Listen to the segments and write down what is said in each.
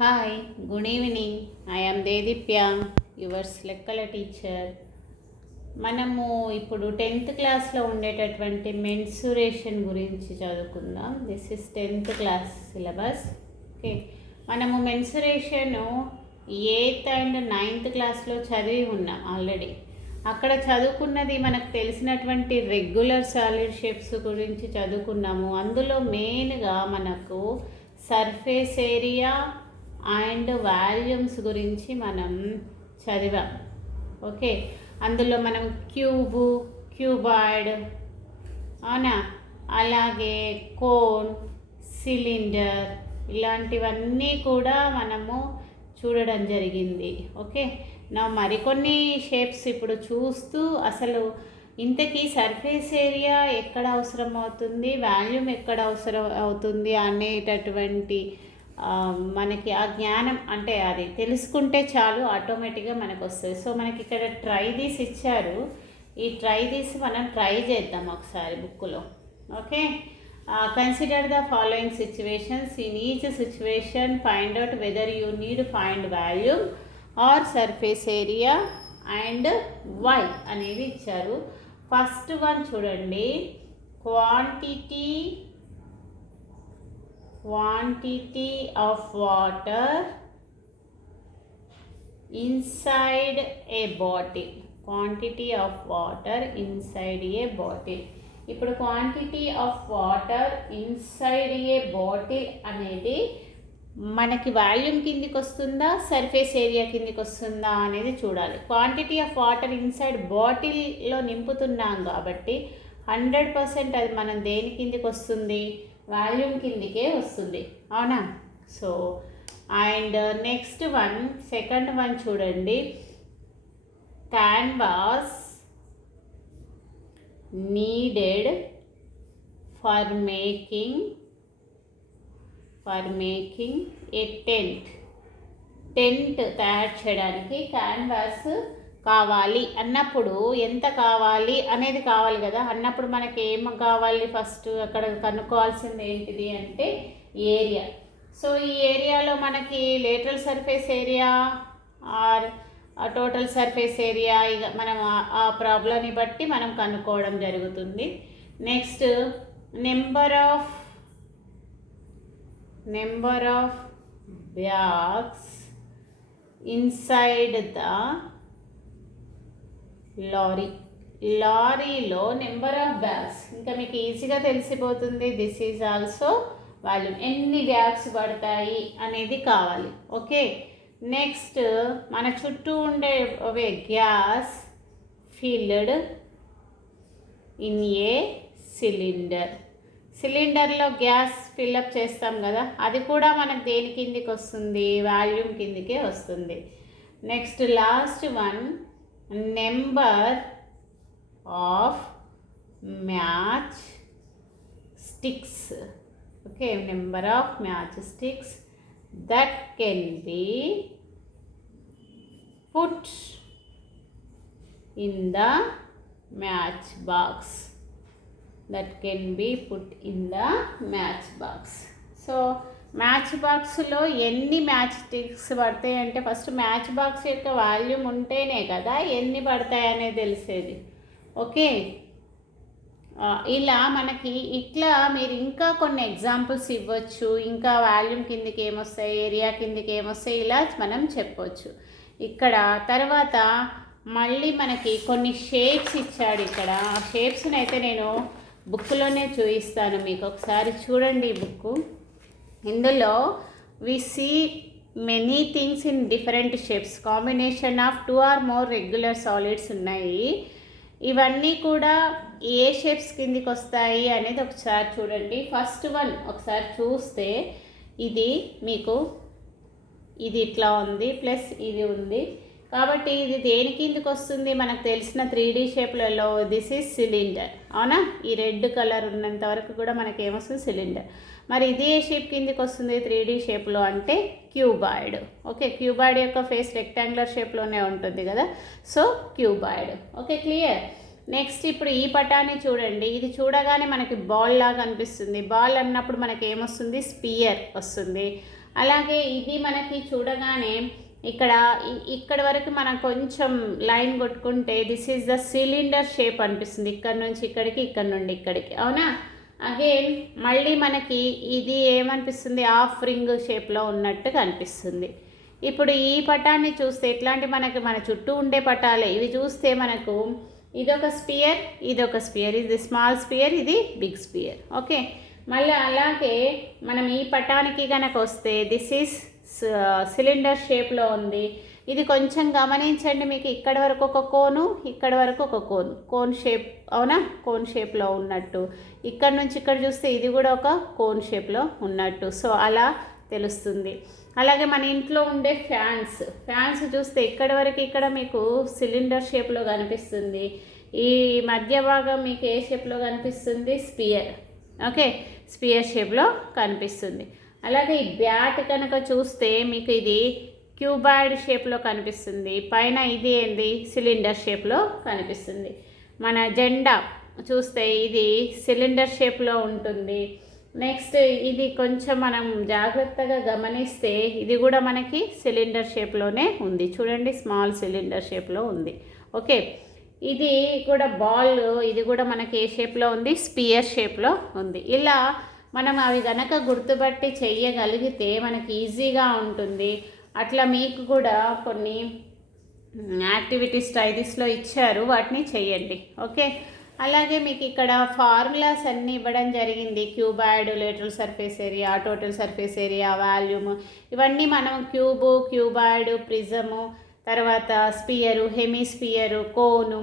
Hi, good evening. I am Dedeepya, yours లెక్కల teacher. మనము ఇప్పుడు 10th క్లాస్లో ఉండేటటువంటి మెన్సురేషన్ గురించి చదువుకుందాం. This is 10th class syllabus. Okay, మనము మెన్సురేషను 8th అండ్ 9th క్లాస్లో చదివి ఉన్నాం ఆల్రెడీ. అక్కడ చదువుకున్నది మనకు తెలిసినటువంటి రెగ్యులర్ సాలిడ్ షేప్స్ గురించి చదువుకున్నాము. అందులో మెయిన్గా మనకు సర్ఫేస్ ఏరియా అండ్ వాల్యూమ్స్ గురించి మనం చదివాం. ఓకే, అందులో మనం క్యూబు, క్యూబాయిడ్, అవునా, అలాగే కోన్, సిలిండర్, ఇలాంటివన్నీ కూడా మనము చూడడం జరిగింది. ఓకే, నా మరికొన్ని షేప్స్ ఇప్పుడు చూస్తూ అసలు ఇంతకీ సర్ఫేస్ ఏరియా ఎక్కడ అవసరం అవుతుంది, వాల్యూమ్ ఎక్కడ అవసరం అవుతుంది అనేటటువంటి మనకి ఆ జ్ఞానం అంటే అది తెలుసుకుంటే చాలు, ఆటోమేటిక్గా మనకు వస్తుంది. సో మనకి ఇక్కడ ట్రై దిస్ ఇచ్చారు. ఈ ట్రై దిస్ మనం ట్రై చేద్దాం ఒకసారి బుక్లో. Okay, consider the following situations. In each situation find out whether you need find volume or surface area and why అనేది ఇచ్చారు. ఫస్ట్ వన్ చూడండి, quantity of water inside a bottle. Quantity of water inside a bottle. ఇప్పుడు quantity of water inside A bottle అనేది మనకి volume కిందికి వస్తుందా, surface area కిందికి వస్తుందా అనేది చూడాలి. క్వాంటిటీ ఆఫ్ వాటర్ ఇన్సైడ్ బాటిల్లో నింపుతున్నాం కాబట్టి 100% అది మనం దేని కిందికి వస్తుంది, వాల్యూమ్ కిందికే వస్తుంది, అవునా. So and next one, second one చూడండి, canvas needed for making a tent తయారు చేయడానికి క్యాన్వాస్ కావాలి అన్నప్పుడు ఎంత కావాలి అనేది కావాలి కదా. అన్నప్పుడు మనకి ఏం కావాలి, ఫస్ట్ అక్కడ కనుక్కోవాల్సింది ఏంటిది అంటే ఏరియా. సో ఈ ఏరియాలో మనకి lateral surface area or total surface area, ఇక మనం ఆ ప్రాబ్లంని బట్టి మనం కనుక్కోవడం జరుగుతుంది. Next number of bags inside the లారీలో నెంబర్ ఆఫ్ బ్యాగ్స్, ఇంకా మీకు ఈజీగా తెలిసిపోతుంది. దిస్ ఈజ్ ఆల్సో వాల్యూమ్, ఎన్ని బ్యాగ్స్ పడతాయి అనేది కావాలి. ఓకే, నెక్స్ట్ మన చుట్టూ ఉండే గ్యాస్ ఫిల్డ్ ఇన్ ఏ సిలిండర్లో గ్యాస్ ఫిల్అప్ చేస్తాం కదా, అది కూడా మనకు దేని కిందికి వస్తుంది, వాల్యూమ్ కిందికే వస్తుంది. Next last one, number of match sticks. Okay, number of match sticks that can be put in the match box. So match బాక్స్లో ఎన్ని మ్యాచ్ స్టిక్స్ పడతాయి అంటే ఫస్ట్ మ్యాచ్ బాక్స్ యొక్క వాల్యూమ్ ఉంటేనే కదా ఎన్ని పడతాయి అనేది తెలిసేది. ఓకే, ఇలా మనకి ఇట్లా మీరు ఇంకా కొన్ని ఎగ్జాంపుల్స్ ఇవ్వచ్చు. ఇంకా వాల్యూమ్ కిందికి ఏమొస్తాయి, ఏరియా కిందికి ఏమొస్తాయి, ఇలా మనం చెప్పవచ్చు. ఇక్కడ తర్వాత మళ్ళీ మనకి కొన్ని షేప్స్ ఇచ్చాడు. ఇక్కడ ఆ షేప్స్ని అయితే నేను బుక్లోనే చూపిస్తాను మీకు, ఒకసారి చూడండి ఈ బుక్. ఇందులో we see many things in different shapes, combination of 2 or more regular solids ఉన్నాయి. ఇవన్నీ కూడా ఏ షేప్స్ కిందికి వస్తాయి అనేది ఒకసారి చూడండి. ఫస్ట్ వన్ ఒకసారి చూస్తే ఇది మీకు ఇది ఇట్లా ఉంది, ప్లస్ ఇది ఉంది కాబట్టి ఇది దేని కిందికి వస్తుంది, మనకు తెలిసిన 3D షేప్లలో దిస్ ఈజ్ సిలిండర్, అవునా. ఈ రెడ్ కలర్ ఉన్నంత వరకు కూడా మనకి ఏమొస్తుంది, సిలిండర్. మరి ఇది ఏ షేప్ కిందికి వస్తుంది 3D షేప్లో అంటే క్యూబాయిడ్. ఓకే, క్యూబాయిడ్ యొక్క ఫేస్ రెక్టాంగులర్ షేప్లోనే ఉంటుంది కదా, so cuboid. Okay, clear. Next ఇప్పుడు ఈ పటాన్ని చూడండి. ఇది చూడగానే మనకి బాల్ లాగా అనిపిస్తుంది. బాల్ అన్నప్పుడు మనకి ఏమొస్తుంది, స్పియర్ వస్తుంది. అలాగే ఇది మనకి చూడగానే ఇక్కడ వరకు మనం కొంచెం లైన్ కొట్టుకుంటే this is the cylinder shape అనిపిస్తుంది. ఇక్కడ నుంచి ఇక్కడికి, ఇక్కడ నుండి ఇక్కడికి, అవునా. అగైన్ మళ్ళీ మనకి ఇది ఏమనిపిస్తుంది, హాఫ్ రింగ్ షేప్లో ఉన్నట్టు కనిపిస్తుంది. ఇప్పుడు ఈ పటాన్ని చూస్తే ఇట్లాంటి మన చుట్టూ ఉండే పటాలే ఇవి చూస్తే మనకు ఇదొక స్పియర్, ఇదొక స్పియర్, ఇది స్మాల్ స్పియర్, ఇది బిగ్ స్పియర్. ఓకే, మళ్ళీ అలాగే మనం ఈ పటానికి కనుక వస్తే దిస్ ఈజ్ సిలిండర్ షేప్లో ఉంది. ఇది కొంచెం గమనించండి, మీకు ఇక్కడ వరకు ఒక కోను, ఇక్కడ వరకు ఒక కోన్ షేప్, అవునా, కోన్ షేప్లో ఉన్నట్టు. ఇక్కడ నుంచి ఇక్కడ చూస్తే ఇది కూడా ఒక కోన్ షేప్లో ఉన్నట్టు. సో అలా తెలుస్తుంది. అలాగే మన ఇంట్లో ఉండే ఫ్యాన్స్ చూస్తే ఇక్కడ వరకు ఇక్కడ మీకు సిలిండర్ షేప్లో కనిపిస్తుంది. ఈ మధ్య భాగం మీకు ఏ షేప్లో కనిపిస్తుంది, స్పియర్. ఓకే, స్పియర్ షేప్లో కనిపిస్తుంది. అలాగే ఈ బ్యాట్ కనుక చూస్తే మీకు ఇది క్యూబాయిడ్ షేప్లో కనిపిస్తుంది. పైన ఇది ఏంది, సిలిండర్ షేప్లో కనిపిస్తుంది. మన జెండా చూస్తే ఇది సిలిండర్ షేప్లో ఉంటుంది. నెక్స్ట్ ఇది కొంచెం మనం జాగ్రత్తగా గమనిస్తే ఇది కూడా మనకి సిలిండర్ షేప్లోనే ఉంది. చూడండి, స్మాల్ సిలిండర్ షేప్లో ఉంది. ఓకే, ఇది కూడా బాల్, ఇది కూడా మనకి ఏ షేప్లో ఉంది, స్పియర్ షేప్లో ఉంది. ఇలా మనం అవి గనక గుర్తుపట్టి చెయ్యగలిగితే మనకి ఈజీగా ఉంటుంది. అట్లా మీకు కూడా కొన్ని యాక్టివిటీస్ డైరీస్లో ఇచ్చారు, వాటిని చెయ్యండి. ఓకే, అలాగే మీకు ఇక్కడ ఫార్ములాస్ అన్నీ ఇవ్వడం జరిగింది. Cuboid, lateral surface area, total surface area, volume, ఇవన్నీ మనం క్యూబాయిడ్, ప్రిజము, తర్వాత స్పియరు, హెమిస్పియరు, కోను,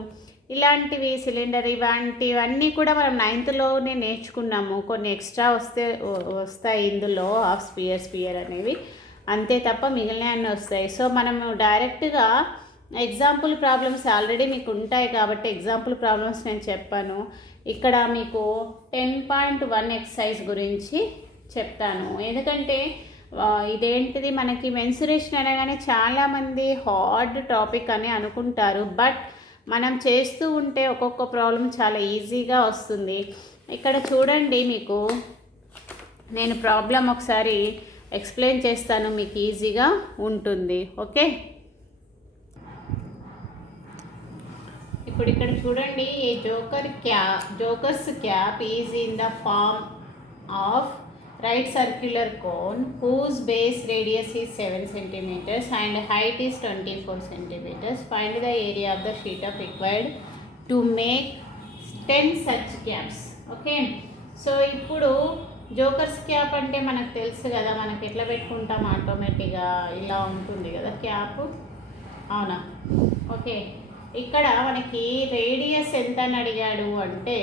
ఇలాంటివి, సిలిండర్, ఇలాంటివన్నీ కూడా మనం 9th నేర్చుకున్నాము. కొన్ని ఎక్స్ట్రా వస్తాయి ఇందులో, హాఫ్ స్పియర్ అనేవి, అంతే తప్ప మిగిలిన అన్నీ వస్తాయి. సో మనము డైరెక్ట్గా ఎగ్జాంపుల్ ప్రాబ్లమ్స్ ఆల్రెడీ మీకు ఉంటాయి కాబట్టి ఎగ్జాంపుల్ ప్రాబ్లమ్స్ నేను చెప్పాను. ఇక్కడ మీకు 10.1 ఎక్సర్సైజ్ గురించి చెప్తాను. ఎందుకంటే ఇదేంటిది, మనకి మెన్సురేషన్ అనగానే చాలామంది హార్డ్ టాపిక్ అని అనుకుంటారు. బట్ మనం చేస్తూ ఉంటే ఒక్కొక్క ప్రాబ్లం చాలా ఈజీగా వస్తుంది. ఇక్కడ చూడండి, మీకు నేను ప్రాబ్లం ఒకసారి ఎక్స్ప్లెయిన్ చేస్తాను, మీకు ఈజీగా ఉంటుంది. ఓకే, ఇప్పుడు ఇక్కడ చూడండి, a joker's cap is in the form of right circular cone whose base radius is 7 centimeters and height is 24 centimeters. Find the area of the sheet of required to make 10 such caps. Okay, so ఇప్పుడు jokers cap అంటే మనకు తెలుసు కదా, మనకి ఎట్లా పెట్టుకుంటాం, ఆటోమేటిక్గా ఇలా ఉంటుంది కదా క్యాప్, అవునా. ఓకే, ఇక్కడ మనకి రేడియస్ ఎంత అని అడిగాడు అంటే,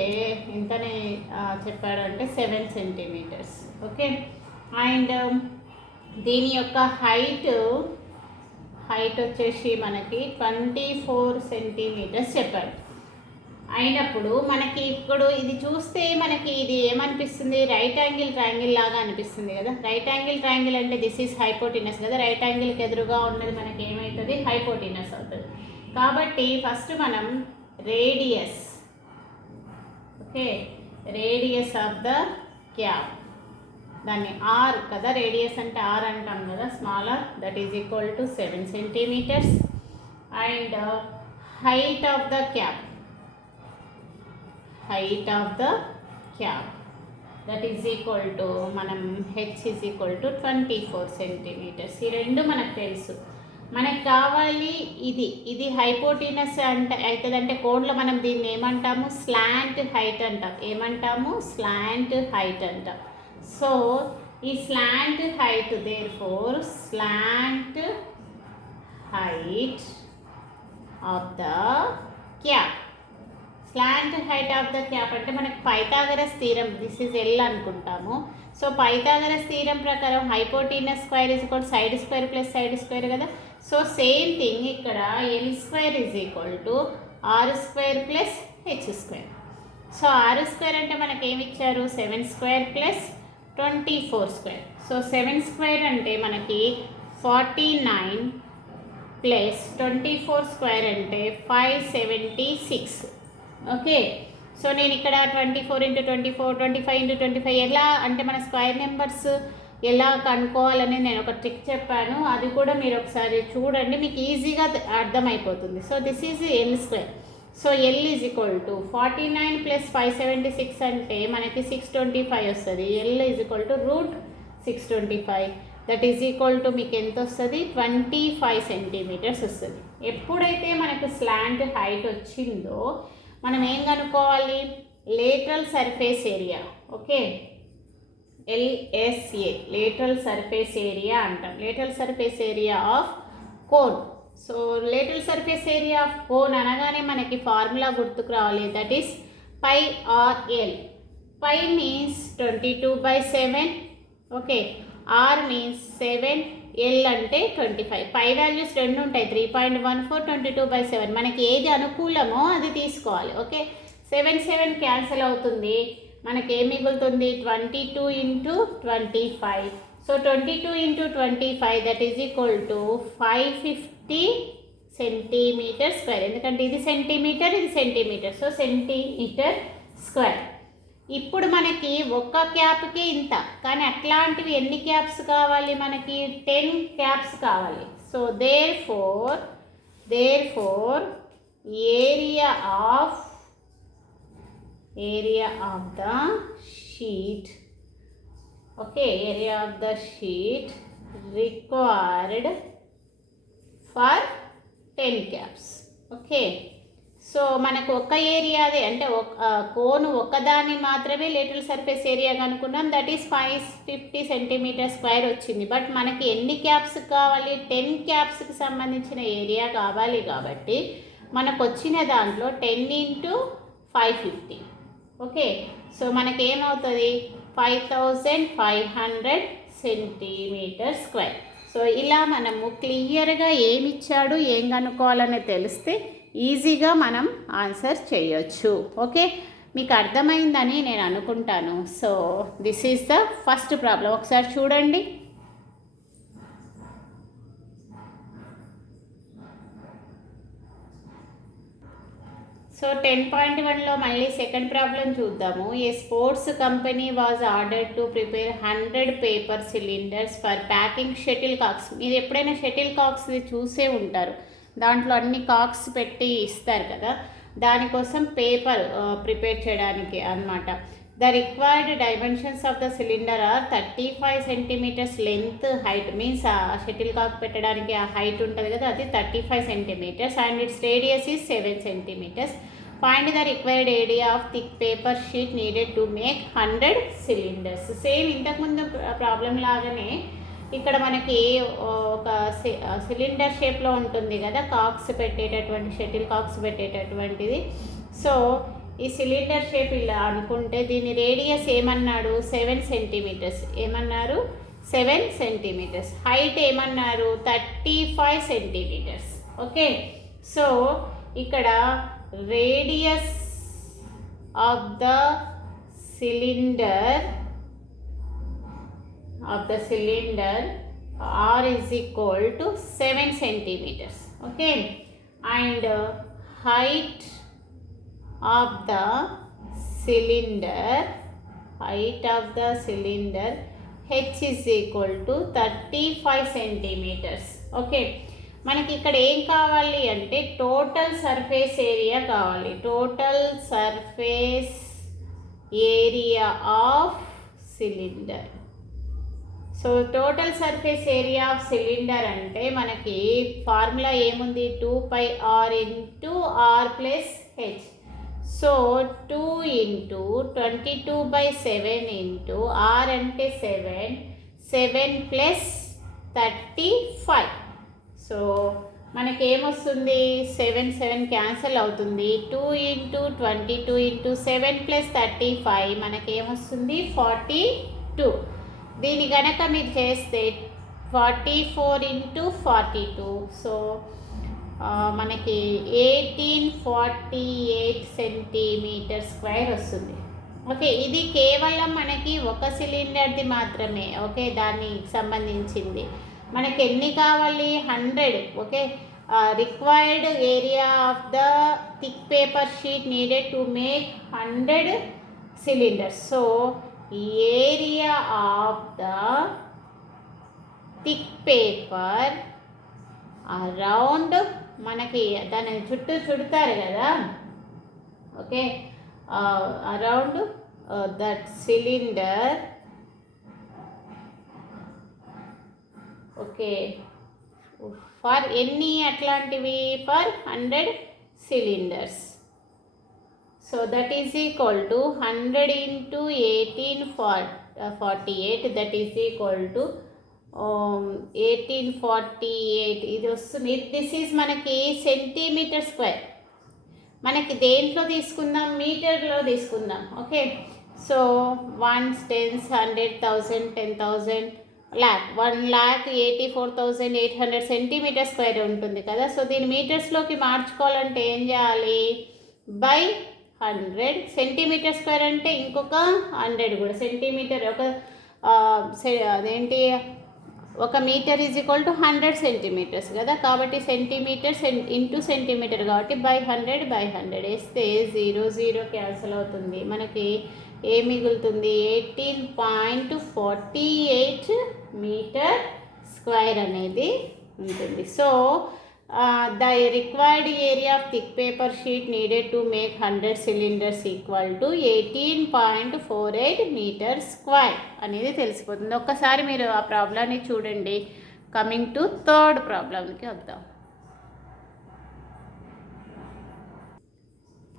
ఎంతనే చెప్పాడు అంటే 7 సెంటీమీటర్స్. ఓకే, అండ్ దీని యొక్క హైట్ వచ్చేసి మనకి 24 సెంటీమీటర్స్ చెప్పాడు. అయినప్పుడు మనకి ఇప్పుడు ఇది చూస్తే మనకి ఇది ఏమనిపిస్తుంది, రైట్ యాంగిల్ ట్రయాంగిల్ లాగా అనిపిస్తుంది కదా. రైట్ యాంగిల్ ట్రయాంగిల్ అంటే దిస్ ఈజ్ హైపోటినస్ కదా, రైట్ యాంగిల్కి ఎదురుగా ఉన్నది మనకి ఏమవుతుంది, హైపోటినస్ అవుతుంది. కాబట్టి ఫస్ట్ మనం radius, okay, radius of the cap, దాన్ని ఆర్ కదా, రేడియస్ అంటే ఆర్ అంటాం కదా, smaller, that is equal to 7 centimetres. And height of the cap, that is equal to మనం h is equal to 24 centimetres. ఈ రెండు మనకు తెలుసు. మనకు కావాలి ఇది హైపోటీనస్ అంటే అవుతుందంటే కోడ్లో మనం దీన్ని ఏమంటాము, స్లాంట్ హైట్ అంటాం. ఏమంటాము, స్లాంట్ హైట్ అంటాం. సో ఈ slant height, therefore slant height of the cap, slant height of the cap అంటే మనకి Pythagoras theorem, this is L అనుకుంటాము. సో పైథాగరస్ థీరం ప్రకారం hypotenuse square is equal side square plus side square కదా. So same thing ఇక్కడ L square is equal to are square plus H square. So R square అంటే మనకి ఏమి ఇచ్చారు, 7 square plus 24 square. So 7 square అంటే మనకి 49 plus 24 square అంటే 576. Okay. So నేను ఇక్కడ 24 × 24, 25 × 25 ఎలా అంటే మన స్క్వేర్ నెంబర్స్ ఎలా కనుక్కోవాలని నేను ఒక ట్రిక్ చెప్పాను, అది కూడా మీరు ఒకసారి చూడండి, మీకు ఈజీగా అర్థమైపోతుంది. So this is L square. So L is equal to 49 + 576 అంటే మనకి 625 వస్తుంది. L is equal to √625, that is equal to మీకు ఎంత వస్తుంది, 25 సెంటీమీటర్స్ వస్తుంది. ఎప్పుడైతే మనకు స్లాంట్ హైట్ వచ్చిందో మనం ఏం కనుక్కోవాలి, lateral surface area. Okay, LSA lateral surface area అంటాం, lateral surface area of cone. So lateral surface area of cone అనగానే మనకి ఫార్ములా గుర్తుకు రావాలి, that is πr/L. π means 22/7, okay, r means 7, L అంటే 25. పై వాల్యూస్ రెండు ఉంటాయి, 3.14, 22/7. మనకి ఏది అనుకూలమో అది తీసుకోవాలి. ఓకే, 7 7 క్యాన్సిల్ అవుతుంది, మనకి ఏం మిగులుతుంది, 22 × 25. So 22 × 25 that is equal to 550 centimetre square. ఎందుకంటే ఇది సెంటీమీటర్, ఇది సెంటీమీటర్, సో సెంటీమీటర్ స్క్వేర్. ఇప్పుడు మనకి ఒక్క క్యాప్కి ఇంత, కానీ అట్లాంటివి ఎన్ని క్యాప్స్ కావాలి మనకి, 10 క్యాప్స్ కావాలి. So therefore area of the sheet, okay, area of the sheet required for 10 caps. Okay, so మనకు ఒక ఏరియాదే అంటే కోను ఒకదాన్ని మాత్రమే లేటరల్ సర్ఫేస్ ఏరియా కనుక్కున్నాం, దట్ ఈస్ 550 సెంటీమీటర్ స్క్వేర్ వచ్చింది. బట్ మనకి ఎన్ని క్యాప్స్ కావాలి, 10 క్యాప్స్కి సంబంధించిన ఏరియా కావాలి. కాబట్టి మనకు వచ్చిన దాంట్లో 10 × 550. ఓకే, సో మనకేమవుతుంది, 5500 సెంటీమీటర్ స్క్వేర్. సో ఇలా మనము క్లియర్గా ఏమిచ్చాడు, ఏం కనుక్కోవాలని తెలిస్తే ఈజీగా మనం ఆన్సర్ చేయొచ్చు. ఓకే, మీకు అర్థమైందని నేను అనుకుంటాను. So this is the first problem, ఒకసారి చూడండి. సో 10.1లో మళ్ళీ సెకండ్ ప్రాబ్లం చూద్దాము. A sports company was ordered to prepare 100 paper cylinders for packing shuttlecocks. మీరు ఎప్పుడైనా షటిల్ కాక్స్ది చూసే ఉంటారు, దాంట్లో అన్ని కాక్స్ పెట్టి ఇస్తారు కదా, దానికోసం పేపర్ ప్రిపేర్ చేయడానికి అన్నమాట. The required dimensions of the cylinder are 35 centimetres length, height means ఆ షటిల్ కాక్ పెట్టడానికి ఆ హైట్ ఉంటుంది కదా, అది 35 centimetres, and its radius is 7 centimetres. Find the required area of thick paper sheet needed to make 100 cylinders. Same ఇంతకుముందు problem లాగానే ఇక్కడ మనకి ఒక సిలిండర్ షేప్లో ఉంటుంది కదా కాక్స్ పెట్టేటటువంటి, షటిల్ కాక్స్ పెట్టేటటువంటిది. సో ఈ సిలిండర్ షేప్ ఇలా అనుకుంటే దీని రేడియస్ ఏమన్నాడు, 7 సెంటీమీటర్స్, ఏమన్నారు 7 సెంటీమీటర్స్, హైట్ ఏమన్నారు 35 సెంటీమీటర్స్. ఓకే, సో ఇక్కడ radius of the cylinder r is equal to 7 centimeters. Okay, and height of the cylinder h is equal to 35 centimeters. Okay, మనకి ఇక్కడ ఏం కావాలి అంటే టోటల్ సర్ఫేస్ ఏరియా కావాలి, total surface area of cylinder. So total surface area of cylinder అంటే మనకి formula ఏముంది, 2πr × r + h. So 2 × 22/7 r అంటే 7 + 35. సో మనకేమొస్తుంది, 7 7 క్యాన్సిల్ అవుతుంది, 2 × 22 × 7 + 35 మనకేమొస్తుంది 42. దీని గనక మీరు చేస్తే 44 × 42, సో మనకి 1848 సెంటీమీటర్ స్క్వేర్ వస్తుంది. ఓకే, ఇది కేవలం మనకి ఒక సిలిండర్ది మాత్రమే. ఓకే, దానికి సంబంధించింది మనకి ఎన్ని కావాలి, 100. Okay, required area of the thick paper sheet needed to make 100 cylinders. So area of the thick paper around మనకి దాని చుట్టూ చుడతారు కదా, okay, around that cylinder, okay, for ఎన్ని అట్లాంటివి, for 100 cylinders. So that is equal to 100 into 1848, that is equal to 1848. ఇది వస్తుంది. This is మనకి సెంటీమీటర్ స్క్వేర్. మనకి దేంట్లో తీసుకుందాం, మీటర్లో తీసుకుందాం. Okay, so 1 10 100 1000 10,000 lakh 1,84,800 centimetre square ఉంటుంది కదా. సో దీన్ని మీటర్స్లోకి మార్చుకోవాలంటే ఏం చేయాలి, బై 100. సెంటీమీటర్ స్క్వేర్ అంటే ఇంకొక 100 కూడా. సెంటీమీటర్ అదేంటి, ఒక metre is equal to 100 centimetres కదా. కాబట్టి సెంటీమీటర్స్ ఇంటూ సెంటీమీటర్ కాబట్టి బై 100 వేస్తే 0 0 క్యాన్సిల్ అవుతుంది. మనకి ఏ మిగులుతుంది, 18.48 మీటర్ స్క్వేర్ అనేది ఉంటుంది. So the required area of thick paper sheet needed to make 100 cylinders equal to 18.48 metre square అనేది తెలిసిపోతుంది. ఒక్కసారి మీరు ఆ ప్రాబ్లమ్ని చూడండి. కమింగ్ టు థర్డ్ ప్రాబ్లమ్కి వద్దాం.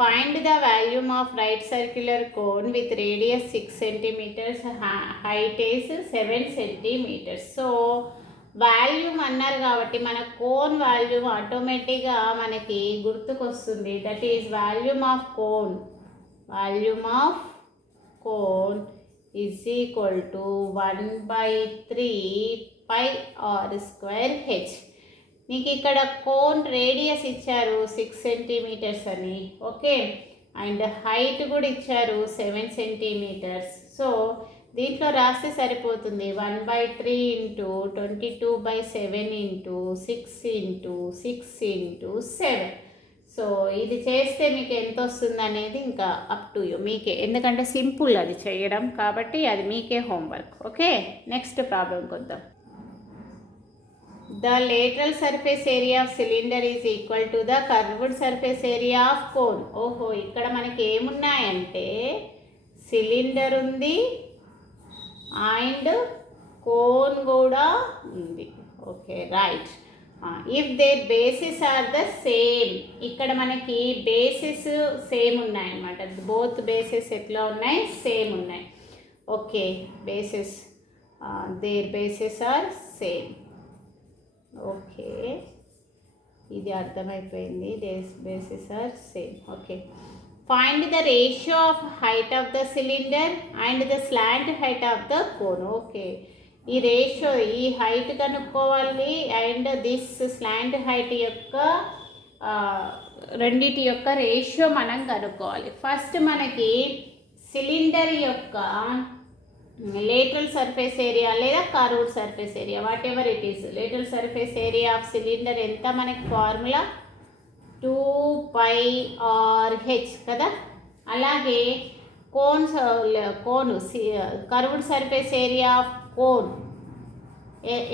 Find the volume of right circular cone with radius 6 centimeters, height is 7 centimeters. So volume అన్నారు కాబట్టి మన కోన్ వాల్యూమ్ ఆటోమేటిక్గా మనకి గుర్తుకొస్తుంది. That is volume of cone. Volume of cone is equal to 1/3 πr²h. నీకు ఇక్కడ cone radius ఇచ్చారు 6 centimetres అని, ఓకే, అండ్ హైట్ కూడా ఇచ్చారు 7 సెంటీమీటర్స్. సో దీంట్లో రాస్తే సరిపోతుంది. 1/3 into 22/7 into 6 into 6 into 7. So ఇది చేస్తే మీకు ఎంత వస్తుంది అనేది ఇంకా అప్ టు యూ, మీకే, ఎందుకంటే సింపుల్ అది చేయడం కాబట్టి అది మీకే హోంవర్క్. ఓకే, నెక్స్ట్ ప్రాబ్లంకి వద్దాం. The lateral surface area of cylinder is equal to the curved surface area of cone. ఓహో, ఇక్కడ మనకి ఏమున్నాయంటే సిలిండర్ ఉంది అండ్ కోన్ కూడా ఉంది. Okay, right. If their bases are the same, ఇక్కడ మనకి బేసిస్ సేమ్ ఉన్నాయన్నమాట. బోత్ బేసిస్ ఎట్లా ఉన్నాయి, సేమ్ ఉన్నాయి. Okay, bases, their bases are same. Okay, ఇది అర్థమైపోయింది. Bases are same. Okay, find the ratio of height of the cylinder and the slant height of the cone. Okay, ఈ ratio, ఈ height కనుక్కోవాలి and this slant height యొక్క రెండిటి యొక్క ratio మనం కనుక్కోవాలి. ఫస్ట్ మనకి సిలిండర్ యొక్క lateral surface area లేదా curved surface area, what ever it is, lateral surface area of cylinder ఎంత, మనకి ఫార్ములా 2πrh కదా. అలాగే cone curved surface area of cone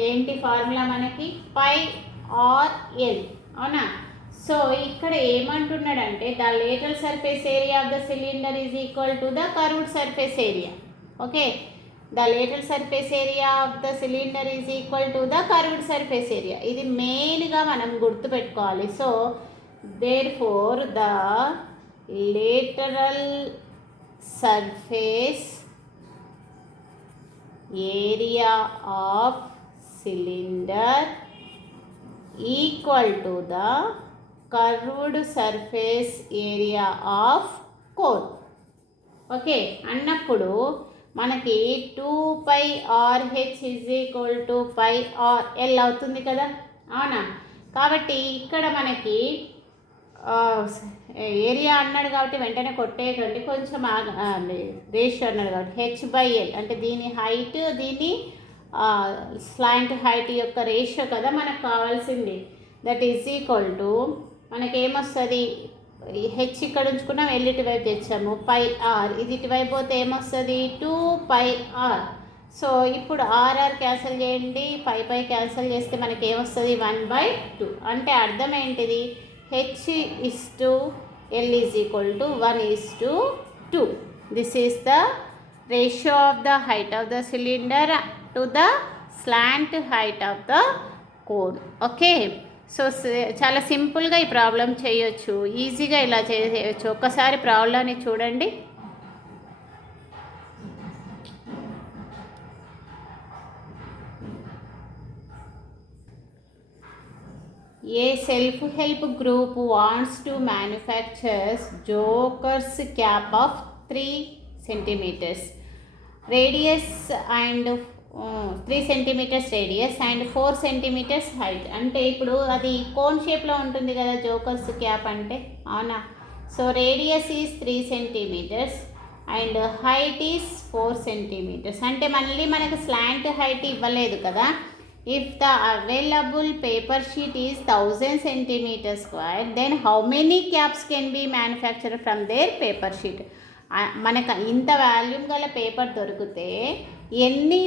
ఏంటి ఫార్ములా మనకి, πrl, అవునా. సో ఇక్కడ ఏమంటున్నాడంటే the lateral surface area of the cylinder is equal to the curved surface area. Okay, the lateral surface area of the cylinder is equal to the curved surface area. ఇది మెయిన్గా మనం గుర్తుపెట్టుకోవాలి. So therefore the lateral surface area of cylinder equal to the curved surface area of cone. Okay, అన్నప్పుడు మనకి 2πrh is equal to πrl అవుతుంది కదా, అవునా. కాబట్టి ఇక్కడ మనకి ఏరియా అన్నాడు కాబట్టి వెంటనే కొట్టేయకండి, కొంచెం రేషియో అన్నాడు కాబట్టి h/l అంటే దీని హైట్, దీని స్లాంట్ హైట్ యొక్క రేషియో కదా మనకు కావాల్సింది. దట్ ఈజ్ ఈక్వల్ టు మనకేమొస్తుంది, హెచ్ ఇక్కడ ఉంచుకున్నాం, ఎల్ ఇటువైపు తెచ్చాము, పై ఆర్, ఇది ఇటువైపు పోతే ఏమొస్తుంది 2πr. సో ఇప్పుడు ఆర్ఆర్ క్యాన్సిల్ చేయండి, పై క్యాన్సిల్ చేస్తే మనకి ఏమొస్తుంది 1/2. అంటే అర్థం ఏంటిది, H is to L is equal to 1:2. This is the ratio of the height of the cylinder to the slant height of the cone. Okay, so చాలా సింపుల్గా ఈ ప్రాబ్లం చేయొచ్చు, ఈజీగా ఇలా చేయొచ్చు. ఒక్కసారి ప్రాబ్లంని చూడండి. A self-help group wants to manufacture Joker's cap of 3 centimeters radius and 3 centimeters radius and 4 centimeters height. అంటే ఇప్పుడు అది కోన్ షేప్లో ఉంటుంది కదా జోకర్స్ క్యాప్ అంటే, అవునా? So radius is 3 centimeters and height is 4 centimeters. అంటే మళ్ళీ మనకు స్లాంట్ హైట్ ఇవ్వలేదు కదా. If the available paper sheet is 1000 centimeters square, then how many caps can be manufactured from their paper sheet? మనకు ఇంత volume గల పేపర్ దొరికితే ఎన్ని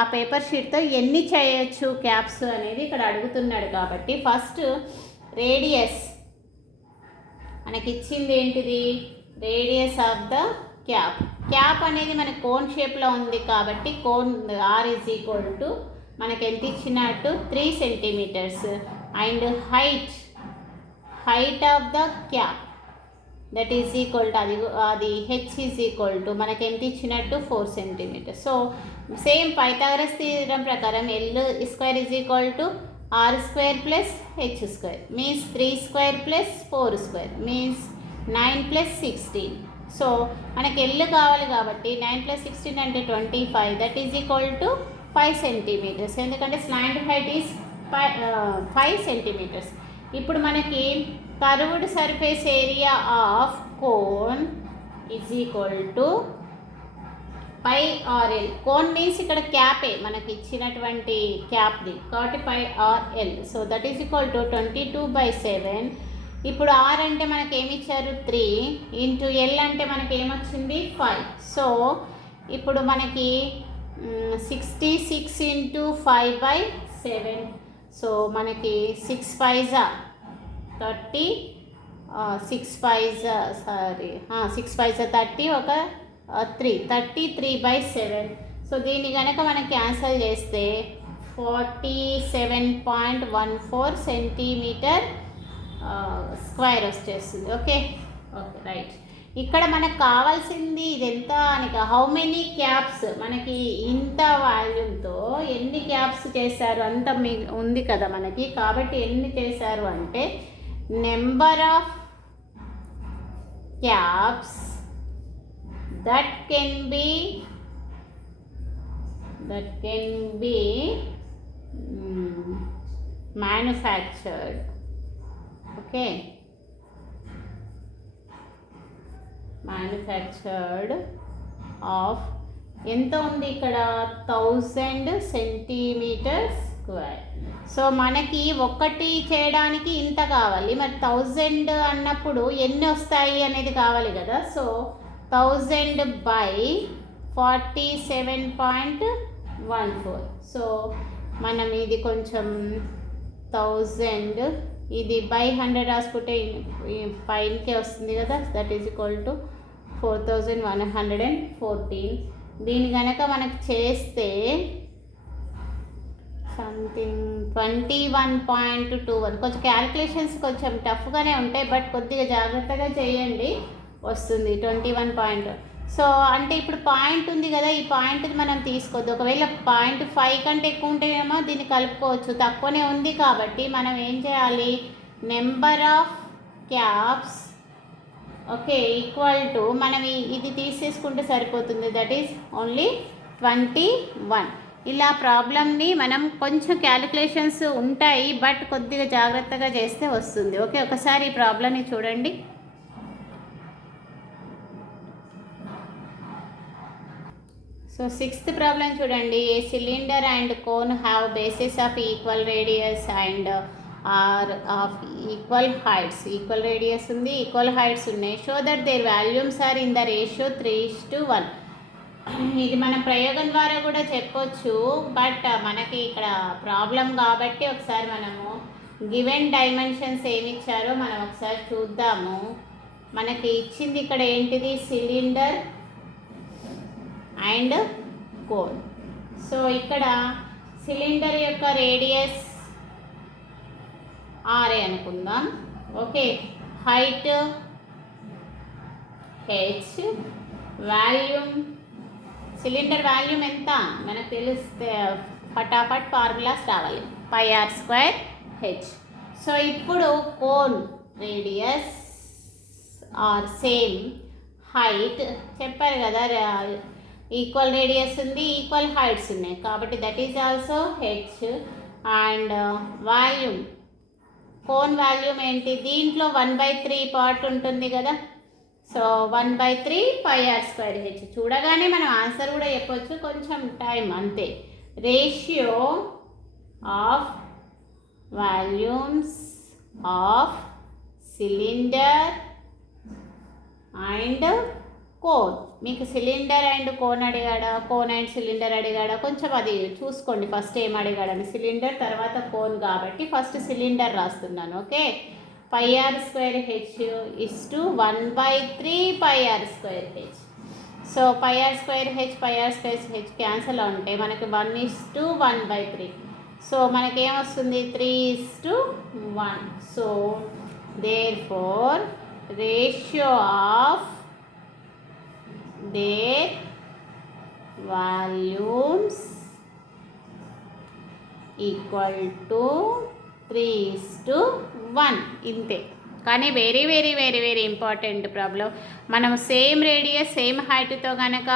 ఆ పేపర్ షీట్తో ఎన్ని చేయొచ్చు క్యాప్స్ అనేది ఇక్కడ అడుగుతున్నాడు. కాబట్టి ఫస్ట్ రేడియస్ మనకి ఇచ్చింది ఏంటిది, రేడియస్ ఆఫ్ ద క్యాప్ అనేది మనకి కోన్ షేప్లో ఉంది కాబట్టి cone r is equal to మనకి ఎంత ఇచ్చినట్టు 3 centimeters and height of the cap that is equal to అది హెచ్ ఈజ్ ఈక్వల్ టు మనకి ఎంత ఇచ్చినట్టు 4 centimeters. So same Pythagoras theorem ప్రకారం l square is equal to are square plus H square means 3 square plus 4 square means 9 + 16. So మనకి l కావాలి కాబట్టి 9 + 16 అంటే 25, that is equal to 5 centimeters. ఎందుకంటే slant height is 5 centimeters. ఇప్పుడు మనకి curved surface area of cone is equal to πRL. Cone means ఇక్కడ క్యాపే మనకి ఇచ్చినటువంటి క్యాప్ది కాబట్టి πRL. So that is equal to 22/7. ఇప్పుడు ఆర్ అంటే మనకి ఏమి ఇచ్చారు 3 ఇంటూ ఎల్ అంటే మనకి ఏమొచ్చింది 5. సో ఇప్పుడు మనకి 66 × 5/7. సో మనకి 6 5s 30, 6 5s 30, ఒక 3 33/7. సో దీన్ని కనుక మనం క్యాన్సిల్ చేస్తే 47.14 centimeter స్క్వేర్ వచ్చేస్తుంది. Okay okay right. ఇక్కడ మనకు కావాల్సింది ఇది ఎంత అని, హౌ మెనీ క్యాప్స్, మనకి ఇంత వాల్యూమ్తో ఎన్ని క్యాప్స్ చేశారు అంత ఉంది కదా మనకి. కాబట్టి ఎన్ని చేశారు అంటే number of caps that can be manufactured. Okay, manufactured of ఎంత ఉంది ఇక్కడ 1000 centimeters square. సో మనకి ఒకటి చేయడానికి ఇంత కావాలి, మరి 1000 అన్నప్పుడు ఎన్ని వస్తాయి అనేది కావాలి కదా. సో 1000/47.14. సో మనం ఇది కొంచెం 1000 ఇది బై 100 రాసుకుంటే పైనకే వస్తుంది కదా, దట్ ఈజ్ ఈక్వల్ టు 4114. దీని కనుక మనకు చేస్తే సంథింగ్ 21.21. కొంచెం క్యాలిక్యులేషన్స్ కొంచెం టఫ్గానే ఉంటాయి, బట్ కొద్దిగా జాగ్రత్తగా చేయండి, వస్తుంది 21. సో అంటే ఇప్పుడు పాయింట్ ఉంది కదా, ఈ పాయింట్ మనం తీసుకోవద్దు. ఒకవేళ 0.5 కంటే ఎక్కువ ఉంటేనేమో దీన్ని కలుపుకోవచ్చు, తక్కువనే ఉంది కాబట్టి మనం ఏం చేయాలి, number of caps okay equal to మనం ఇది తీసేసుకుంటే సరిపోతుంది, దట్ ఈస్ ఓన్లీ 21. ఇలా ప్రాబ్లమ్ని మనం కొంచెం క్యాలిక్యులేషన్స్ ఉంటాయి, బట్ కొద్దిగా జాగ్రత్తగా చేస్తే వస్తుంది. ఓకే, ఒకసారి ఈ ప్రాబ్లమ్ని చూడండి. సో 6th ప్రాబ్లం చూడండి. A cylinder and cone have bases of equal radius and are of equal heights, equal radius ఉంది, ఈక్వల్ హైట్స్ ఉన్నాయి. Show that their volumes are in the ratio 3:1. ఇది మనం ప్రయోగం ద్వారా కూడా చెప్పొచ్చు, బట్ మనకి ఇక్కడ ప్రాబ్లం కాబట్టి ఒకసారి మనము గివెన్ డైమెన్షన్స్ ఏమి ఇచ్చారో మనం ఒకసారి చూద్దాము. మనకి ఇచ్చింది ఇక్కడ ఏంటిది, సిలిండర్ అండ్ కోన్. సో ఇక్కడ సిలిండర్ యొక్క రేడియస్ ఆర్ఏ అనుకుందాం. Okay, height H, volume, cylinder volume ఎంత మనకు తెలిస్తే ఫటాఫట్ ఫార్ములాస్ రావాలి, πr² హెచ్. సో ఇప్పుడు cone radius R same, height చెప్పారు కదా, ఈక్వల్ రేడియస్ ఉంది, ఈక్వల్ హైట్స్ ఉన్నాయి కాబట్టి that is also H. And volume, cone volume ఏంటి, దీంట్లో 1/3 పార్ట్ ఉంటుంది కదా, సో 1/3 πr² హెచ్. చూడగానే మనం ఆన్సర్ కూడా చెప్పొచ్చు, కొంచెం టైం అంతే. Ratio of volumes of cylinder and cone. మీకు సిలిండర్ అండ్ కోన్ అడిగాడా, కోన్ అండ్ సిలిండర్ అడిగాడా, కొంచెం అది చూసుకోండి ఫస్ట్ ఏం అడిగాడని. సిలిండర్ తర్వాత కోన్ కాబట్టి ఫస్ట్ సిలిండర్ రాస్తున్నాను. Okay, πr² h is to 1/3 πr² H. So πr² h cancel ఉంటే మనకి 1:1/3. సో మనకేమొస్తుంది, 3:1. So therefore ratio of their volumes equal to 3:1. ఇంతే. కానీ very very very very important problem. మనం same radius same హైట్తో కనుక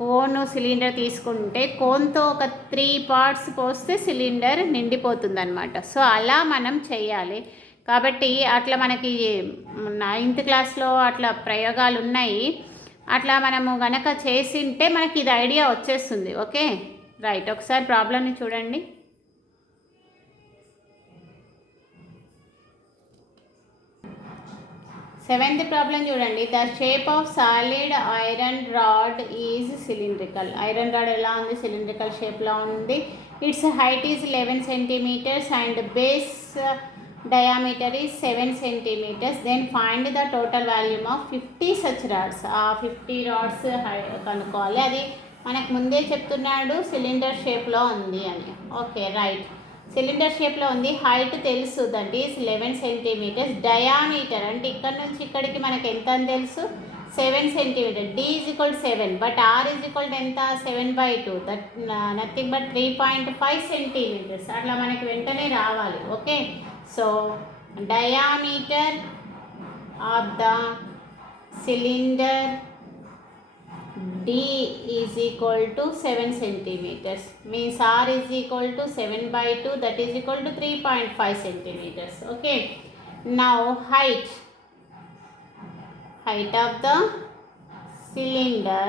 cone cylinder తీసుకుంటే కోన్తో ఒక 3 parts పోస్తే సిలిండర్ నిండిపోతుంది అనమాట. సో అలా మనం చేయాలి. కాబట్టి అట్లా మనకి 9th క్లాస్లో అట్లా ప్రయోగాలు ఉన్నాయి. అట్లా మనము గనక చేసింటే మనకి ఇది ఐడియా వచ్చేస్తుంది. ఓకే రైట్, ఒకసారి ప్రాబ్లమ్ని చూడండి. సెవెంత్ ప్రాబ్లం చూడండి. The shape of solid iron rod is cylindrical. Iron rod ఎలా ఉంది, సిలిండ్రికల్ షేప్లో ఉంది. Its height is 11 centimeters and base diameter is 7 centimeters. Then find the total volume of 50 such rods. ఆ 50 rods కనుక్కోవాలి. అది మనకు ముందే చెప్తున్నాడు సిలిండర్ షేప్లో ఉంది అని. ఓకే రైట్, సిలిండర్ షేప్లో ఉంది. హైట్ తెలుసు, దట్ ఈస్ 11 centimeters. డయామీటర్ అంటే ఇక్కడ నుంచి ఇక్కడికి మనకి ఎంత అని తెలుసు, 7 centimeters. D is equal to 7, but R is equal to ఎంత, 7/2, దట్ నథింగ్ బట్ 3.5 centimeters. అట్లా మనకి వెంటనే రావాలి. Okay, so diameter of the cylinder D is equal to 7 centimeters, means R is equal to 7/2, that is equal to 3.5 centimeters. Okay, now height of the cylinder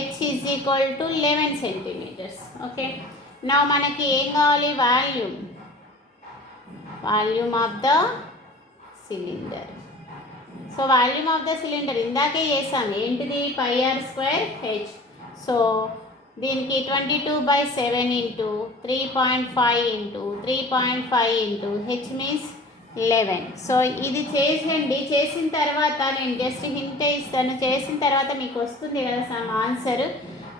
H is equal to 11 centimeters. Okay, now మనకి ఏం కావాలి, volume of the cylinder. So volume of the cylinder ఇందాకే చేసాం, ఏంటిది, πr² H. So దీనికి 22/7 into 3.5 into 3.5 into H means 11. So ఇది చేసేయండి. చేసిన తర్వాత నేను జస్ట్ హింటే ఇస్తాను. చేసిన తర్వాత మీకు వస్తుంది కదా సమ్ ఆన్సర్,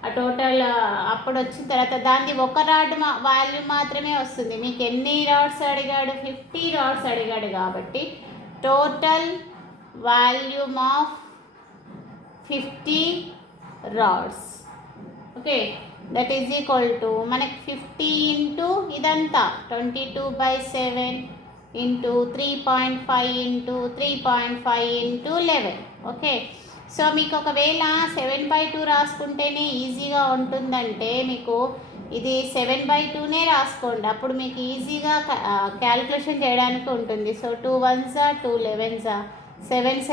ఆ టోటల్ అప్పుడు వచ్చిన తర్వాత దాన్ని ఒక రాడ్ వాల్యూమ్ మాత్రమే వస్తుంది. మీకు ఎన్ని రాడ్స్ అడిగాడు, 50 రాడ్స్ అడిగాడు కాబట్టి total volume of 50 rods. Okay, that is equal to మనకి 50 ఇంటూ ఇదంతా 22/7 into 3.5 into 3.5 into 11. Okay, so మీకు ఒకవేళ 7/2 రాసుకుంటేనే ఈజీగా ఉంటుందంటే మీకు ఇది 7/2నే రాసుకోండి, అప్పుడు మీకు ఈజీగా క్యాలిక్యులేషన్ చేయడానికి ఉంటుంది. సో 2 1s 2 11s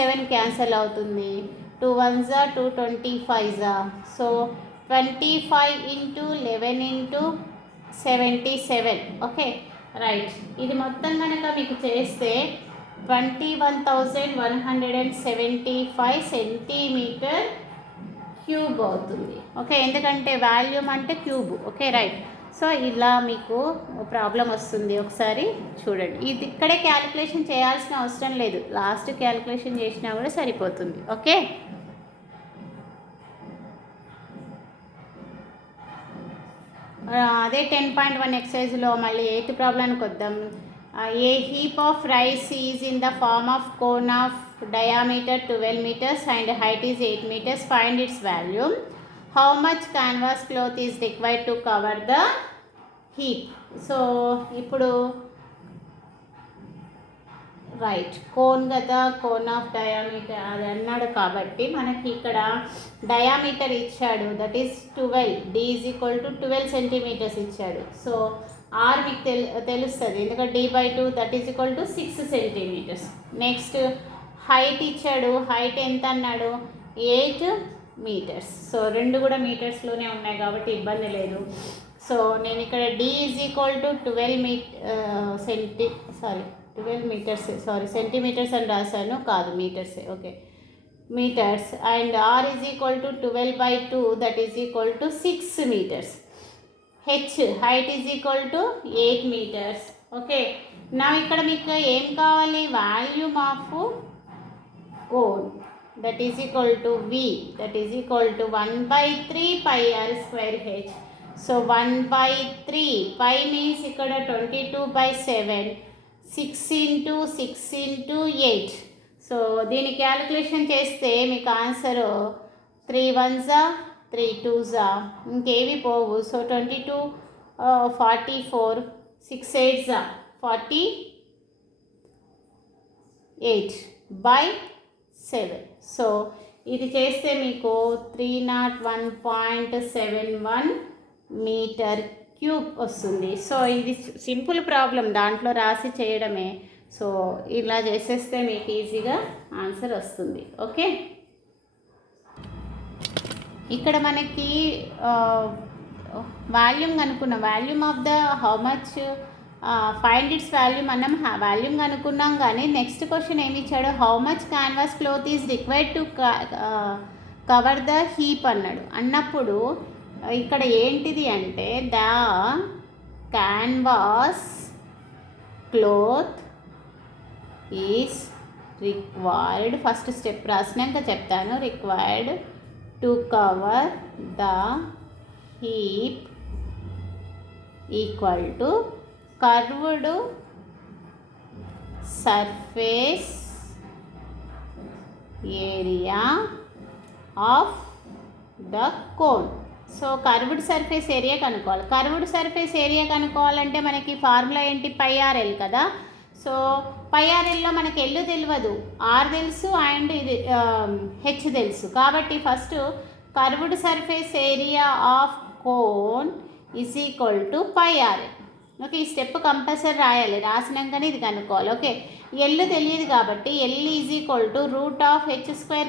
7 క్యాన్సల్ అవుతుంది, 2 1s 2 25s. So 25 into 11 into 77. Okay, right. ఇది మొత్తం కనుక మీకు చేస్తే 21,175 సెంటీమీటర్ క్యూబ్ అవుతుంది. ఓకే, ఎందుకంటే వాల్యూమ్ అంటే క్యూబ్. Okay right. సో ఇలా మీకు ప్రాబ్లం వస్తుంది, ఒకసారి చూడండి. ఇది ఇక్కడే క్యాలిక్యులేషన్ చేయాల్సిన అవసరం లేదు, లాస్ట్ క్యాలిక్యులేషన్ చేసినా కూడా సరిపోతుంది. ఓకే, అదే 10.1 ఎక్సర్సైజ్లో మళ్ళీ 8th ప్రాబ్లంకి వద్దాం. A heap of rice is in the form of cone of diameter 12 meters and height is 8 meters. Find its volume. How much canvas cloth is required to cover the heap? So ఇప్పుడు right, cone కదా, cone of diameter అది అన్నాడు కాబట్టి మనకి ఇక్కడ diameter ఇచ్చాడు, that is 12, d is equal to 12 centimetres ఇచ్చాడు. So R మీకు తెలుస్తుంది, ఎందుకంటే d/2 that is equal to 6 centimetres. Next height ఇచ్చాడు, హైట్ ఎంత అన్నాడు, 8 మీటర్స్. సో రెండు కూడా మీటర్స్లోనే ఉన్నాయి కాబట్టి ఇబ్బంది లేదు. సో నేను ఇక్కడ d is equal to 12 metres, sorry centimetres అని రాశాను, కాదు మీటర్సే. Okay, metres. And R is equal to 12/2 that is equal to 6 metres. Height is equal to 8 metres. Okay, నా ఇక్కడ మీకు ఏం కావాలి, volume of cone that is equal to V, that is equal to 1/3 pi r square h. So 1/3 pi means ఇక్కడ 22/7, 6 into 6 into 8. So దీని calculation చేస్తే మీకు answer 3 1s 3 2s, ఇంకేవి పోవు. So 22 44, 6 8s 48/7. సో ఇది చేస్తే మీకు 301.71 మీటర్ క్యూబ్ వస్తుంది. So ఇది సింపుల్ ప్రాబ్లం, దాంట్లో రాసి చేయడమే. సో ఇలా చేసేస్తే మీకు ఈజీగా ఆన్సర్ వస్తుంది. ఓకే, ఇక్కడ మనకి వాల్యూమ్ కనుక్కున్నాం, volume of the how much find its volume అన్నాం, వాల్యూమ్ కనుక్కున్నాం. కానీ నెక్స్ట్ క్వశ్చన్ ఏమి ఇచ్చాడు, how much canvas cloth is required to cover the heap అన్నాడు. అన్నప్పుడు ఇక్కడ ఏంటిది అంటే the canvas cloth is required, first step రాసినాక చెప్తాను, required to cover the heap equal to curved surface area of the cone. So curved surface area కనుక్కోవాలి. Curved surface area కనుక్కోవాలంటే మనకి ఫార్ములా ఏంటి, πRL కదా. సో πRLలో మనకి ఎల్ తెలియదు, are తెలుసు అండ్ ఇది హెచ్ తెలుసు. కాబట్టి first curved surface area of cone is equal to πRL. Okay, ఈ స్టెప్ కంపల్సరీ రాయాలి, రాసినాకనే ఇది కనుక్కోవాలి. ఓకే, ఎల్ తెలియదు కాబట్టి L is equal to √h² +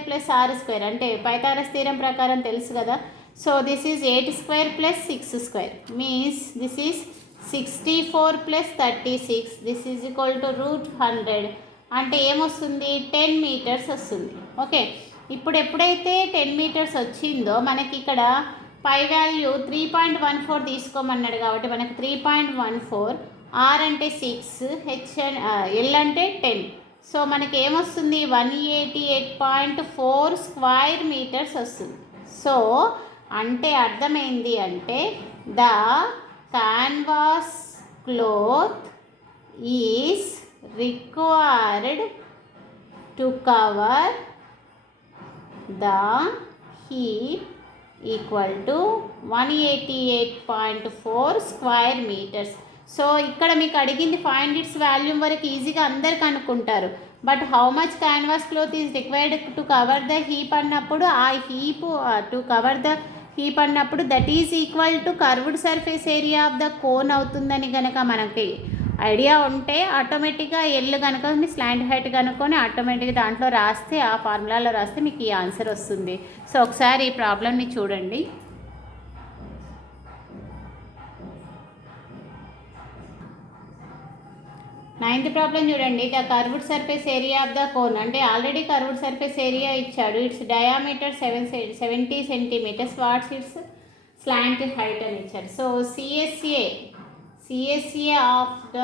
r², అంటే పైథాగరస్ థీరం ప్రకారం తెలుసు కదా. So this is 8² + 6² means this is 64 + 36, this is equal to √100, అంటే ఏమొస్తుంది 10 మీటర్స్ వస్తుంది. ఓకే, ఇప్పుడు ఎప్పుడైతే 10 మీటర్స్ వచ్చిందో మనకి ఇక్కడ పై వాల్యూ 3.14 తీసుకోమన్నాడు కాబట్టి మనకు 3.14, ఆర్ అంటే 6, హెచ్ ఎల్ అంటే 10. సో మనకి ఏమొస్తుంది 188.4 స్క్వేర్ మీటర్స్ వస్తుంది. సో అంటే అర్థమైంది అంటే the canvas cloth is required to cover the heap equal to 188.4 square metres. So ఇక్కడ మీకు అడిగింది ఫైండ్ ఇట్స్ వాల్యూమ్ వరకు ఈజీగా అందరు కనుక్కుంటారు. But how much canvas cloth is required to cover the heap అన్నప్పుడు ఆ heap to cover the heap అన్నప్పుడు that is equal to curved surface area of the cone అవుతుందని కనుక మనకి ఐడియా ఉంటే ఆటోమేటిక్గా ఎల్ కనుక మీ స్లాంట్ హైట్ కనుక్కొని ఆటోమేటిక్గా దాంట్లో రాస్తే, ఆ ఫార్ములాలో రాస్తే మీకు ఈ ఆన్సర్ వస్తుంది. సో ఒకసారి ఈ ప్రాబ్లమ్ని చూడండి. 9th ప్రాబ్లం చూడండి. The curved surface area of the cone, అంటే ఆల్రెడీ కర్వ్డ్ సర్ఫేస్ ఏరియా ఇచ్చాడు. Its diameter 70 centimetres, what's its slant height అని ఇచ్చారు. So CSA of the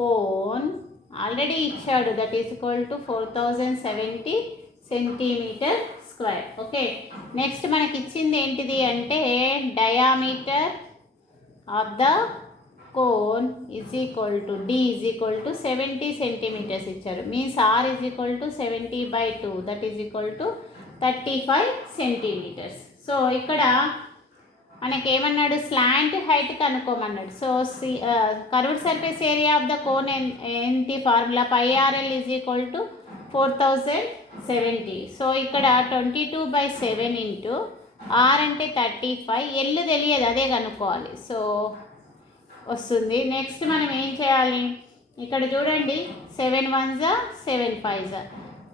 cone already ఇచ్చాడు, that is equal to 4070 centimetre square. Okay, next మనకి ఇచ్చింది ఏంటిది అంటే diameter of the cone is equal to D is equal to 70 centimetres ఇచ్చారు. Means R is equal to 70/2, that is equal to 35 centimetres. So ఇక్కడ మనకేమన్నాడు, slant height కనుక్కోమన్నాడు. So curved surface area of the cone ఏంటి formula, πRL is equal to 4070. So ఇక్కడ 22/7 into R అంటే 35, L తెలియదు, అదే కనుక్కోవాలి. సో వస్తుంది. నెక్స్ట్ మనం ఏం చేయాలి, ఇక్కడ చూడండి 7 1s 7 5s,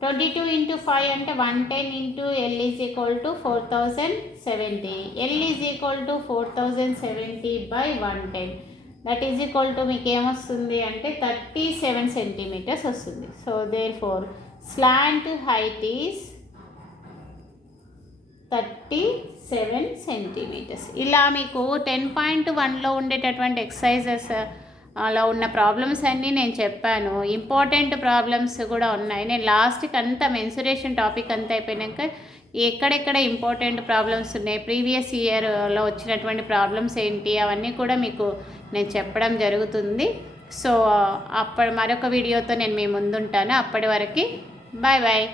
22 ఇంటూ 5 అంటే 110 into L is equal to 4070. L is equal to 4070/110, that is equal to మీకు ఏమొస్తుంది అంటే 37 సెంటీమీటర్స్ వస్తుంది. So therefore slant height is 37 centimetres. ఇలా మీకు 10.1లో ఉండేటటువంటి ఎక్సర్సైజెస్ అలా ఉన్న ప్రాబ్లమ్స్ అన్నీ నేను చెప్పాను. ఇంపార్టెంట్ ప్రాబ్లమ్స్ కూడా ఉన్నాయి. నేను లాస్ట్కి అంతా మెన్సురేషన్ టాపిక్ అంతా అయిపోయినాక ఎక్కడెక్కడ ఇంపార్టెంట్ ప్రాబ్లమ్స్ ఉన్నాయి, ప్రీవియస్ ఇయర్లో వచ్చినటువంటి ప్రాబ్లమ్స్ ఏంటి, అవన్నీ కూడా మీకు నేను చెప్పడం జరుగుతుంది. సో మరొక వీడియోతో నేను మీ ముందుంటాను. అప్పటి వరకు బాయ్ బాయ్.